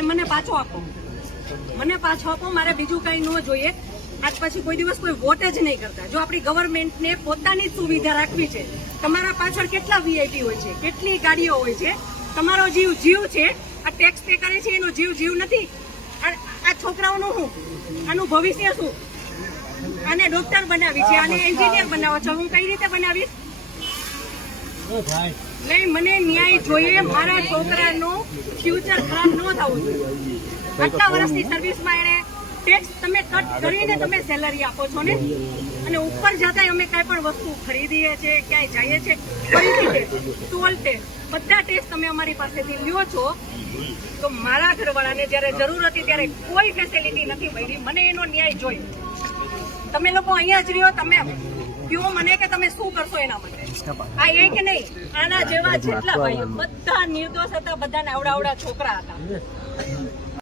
મને પાછો આપો, મને પાછો આપો. મારે બીજું કઈ ન જોઈએ. આજ પછી કોઈ દિવસ કોઈ વોટ જ નહીં કરતા. જો આપણી ગવર્મેન્ટને પોતાની જ સુવિધા રાખવી છે, તમારા પાછળ કેટલા વીઆઈપી હોય છે, કેટલી ગાડીઓ હોય છે, તમારો જીવ છે. આ ટેક્સ પે કરે છે એનો જીવ નથી. આ છોકરાઓનું શું, આનું ભવિષ્ય શું? આને ડોક્ટર બનાવી છે, આને એન્જિનિયર બનાવો છો, હું કઈ રીતે બનાવીશ? નહીં, મને ન્યાય જોઈએ. મારા છોકરાનું ફ્યુચર ખરાબ ન થવું જોઈએ. આટલા વર્ષની સર્વિસમાં એને ટેક્સ તમે કટ કરીને તમે સેલરી આપો છો ને, અને ઉપર જતા અમે કઈ પણ વસ્તુ ખરીદીએ છીએ, ક્યાંય જઈએ છીએ, ફરીથી ટોલ ટેક્સ, બધા ટેક્સ તમે અમારી પાસેથી લ્યો છો. તો મારા ઘરવાળાને જયારે જરૂર હતી ત્યારે કોઈ ફેસિલિટી નથી મળી. મને એનો ન્યાય જોઈએ. તમે લોકો અહીંયા જ રહ્યો, તમે કહો મને કે તમે શું કરશો એના માટે. આ એક નહીં, આના જેવા જેટલા ભાઈઓ બધા નિર્દોષ હતા, બધાને આવડા છોકરા હતા.